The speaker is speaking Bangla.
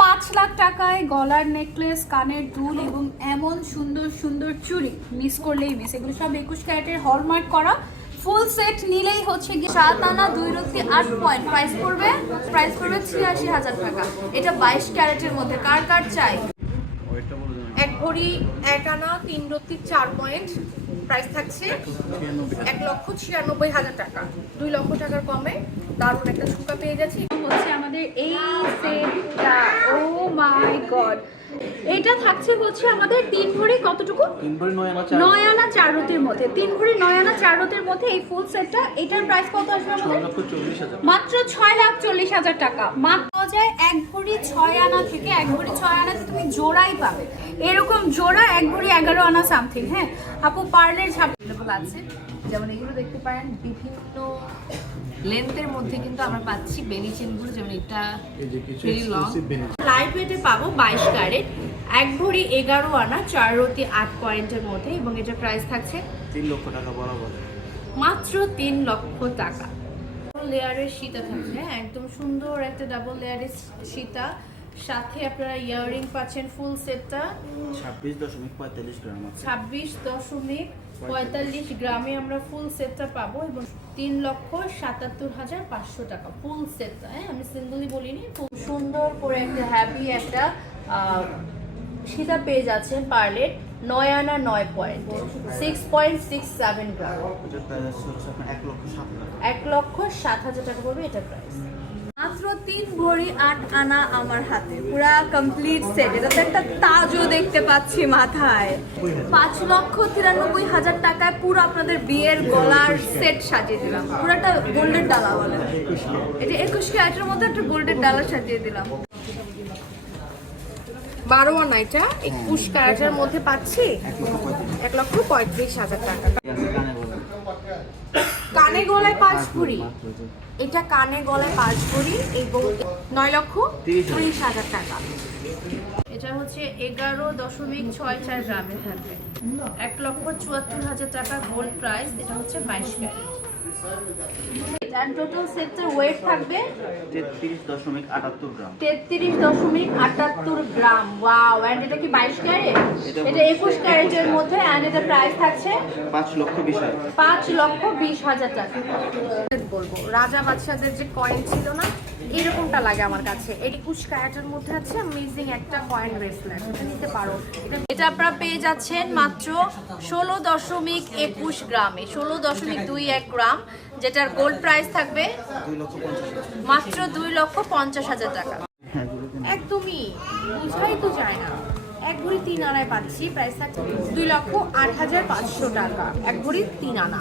পাঁচ লাখ টাকায় গলার নেকলেস, কানের দুল এবং এমন সুন্দর সুন্দর চুড়ি মিস করলেই মিস এগুলো সব একুশ ক্যারেটের হলমার্ক করা। ফুল সেট নিলেই হচ্ছে কি সাত আনা, দুই রত্তি, আট পয়েন্ট প্রাইস পড়বে প্রাইস পড়বে ছিয়াশি হাজার টাকা। এটা বাইশ ক্যারেটের মধ্যে। কার কার চাই? এক ভরি, এক আনা, তিন রত্তি, চার পয়েন্ট প্রাইস থাকছে এক লক্ষ ছিয়ানব্বই হাজার টাকা। দুই লক্ষ টাকার কমে দারুণ একটা ঝুঁকা পেয়ে যাচ্ছি হচ্ছে আমাদের এই এটা থাকছে হচ্ছে আমাদের তিন ভরি কতটুকু? নয় আনা চার রতির মধ্যে। তিন ভরি নয় আনা চার রতির মধ্যে এই ফুল সেটটা এটার প্রাইস কত আসবে আমাদের? মাত্র ছয় লাখ চল্লিশ হাজার টাকা। মাত্র যায় এক ভরি ছয় আনা থেকে এক ভরি ছয় আনাতে তুমি জোড়াই পাবে। এরকম জোড়া এক ভরি এগারো আনা সামথিং হ্যাঁ? আপু পার্লের ঝাপ অ্যাভেলেবল আছে। যেমন এগুলো দেখতে পারেন বিভিন্ন লেন্থের মধ্যে কিন্তু আমরা পাচ্ছি বেনি চেনগুলো যেমন এটা ভেরি লং লাইট ওয়েটে পাবো বাইশ ক্যারেট এক ভরি এগারো আনা চার রতি আট পয়েন্টের মধ্যে। এবং এটার প্রাইস থাকছে তিন লক্ষ টাকা বরাবর। মাত্র তিন লক্ষ টাকা। লেয়ারের সীতা থাকছে হ্যাঁ? একদম সুন্দর একটা ডাবল লেয়ারের সীতা। সাথে আপনারা ইয়াররিং পাচ্ছেন ফুল সেটটা। ছাব্বিশ দশমিক পঁয়তাল্লিশ গ্রাম আছে। ছাব্বিশ দশমিক পঁয়তাল্লিশ গ্রামে আমরা ফুল সেটটা পাবো এবং তিন লক্ষ সাতাত্তর হাজার পাঁচশো টাকা ফুল সেটটা হ্যাঁ? আমি সিঙ্গলি বলিনি খুব সুন্দর করে একটা হ্যাপি একটা সীতা পেয়ে যাচ্ছেন পার্লেট নয় আনা নয় point six point six seven gram. এক লক্ষ সাত হাজার। টাকা পড়বে এটা প্রাইস মাত্র তিন ভরি আট আনা আমার হাতে। পুরা কমপ্লিট সেট এটা তো একটা তাজও দেখতে পাচ্ছি মাথায়। পাঁচ লক্ষ তিরানব্বই হাজার টাকায় পুরো আপনাদের বিয়ের গলার সেট সাজিয়ে দিলাম। পুরোটা গোল্ডের ডালা বলে। এটা একুশ ক্যারেটের মধ্যে একটা গোল্ডের ডালা সাজিয়ে দিলাম। বারো আনা এটা। একুশ ক্যারেটের মধ্যে পাচ্ছি এক লক্ষ পঁয়ত্রিশ হাজার টাকা। গলায় পাঁচ ভরি এটা কানে গলায় পাঁচ ভরি এবং নয় লক্ষ ত্রিশ হাজার। টাকা। এটা হচ্ছে এগারো দশমিক ছয় চার গ্রামে থাকবে এক লক্ষ চুয়াত্তর হাজার টাকা গোল্ড প্রাইস এটা হচ্ছে বাইশ ক্যারেট এটার টোটাল সেটের ওয়েট থাকবে? তেত্রিশ দশমিক আটাত্তর গ্রাম। তেত্রিশ দশমিক আটাত্তর গ্রাম। ওয়াও অ্যান্ড এটা কি বাইশ ক্যারেট? এটা এটা একুশ ক্যারেটের মধ্যে অ্যান্ড এটা প্রাইস থাকছে? পাঁচ লক্ষ বিশ হাজার। পাঁচ লক্ষ বিশ হাজার টাকা। বলব রাজা বাদশাদের যে কয়েন ছিল না এরকমটা লাগে আমার কাছে। এই একুশ ক্যারেটের মধ্যে আছে অ্যামেজিং একটা কয়েন ব্রেসলেট এটা নিতে পারো। এটা- এটা আপনারা পেয়ে যাচ্ছেন মাত্র ষোলো দশমিক একুশ গ্রামে। ষোলো দশমিক দুই এক গ্রাম যেটার গোল্ড প্রাইস থাকবে? মাত্র দুই লক্ষ পঞ্চাশ হাজার টাকা। হ্যাঁ একদমই। বুঝাই তো যায় না। এক ভরি তিন আনায় পাচ্ছি প্রাইস থাকছে দুই লক্ষ আট হাজার পাঁচশো টাকা। এক ভরি তিন আনা।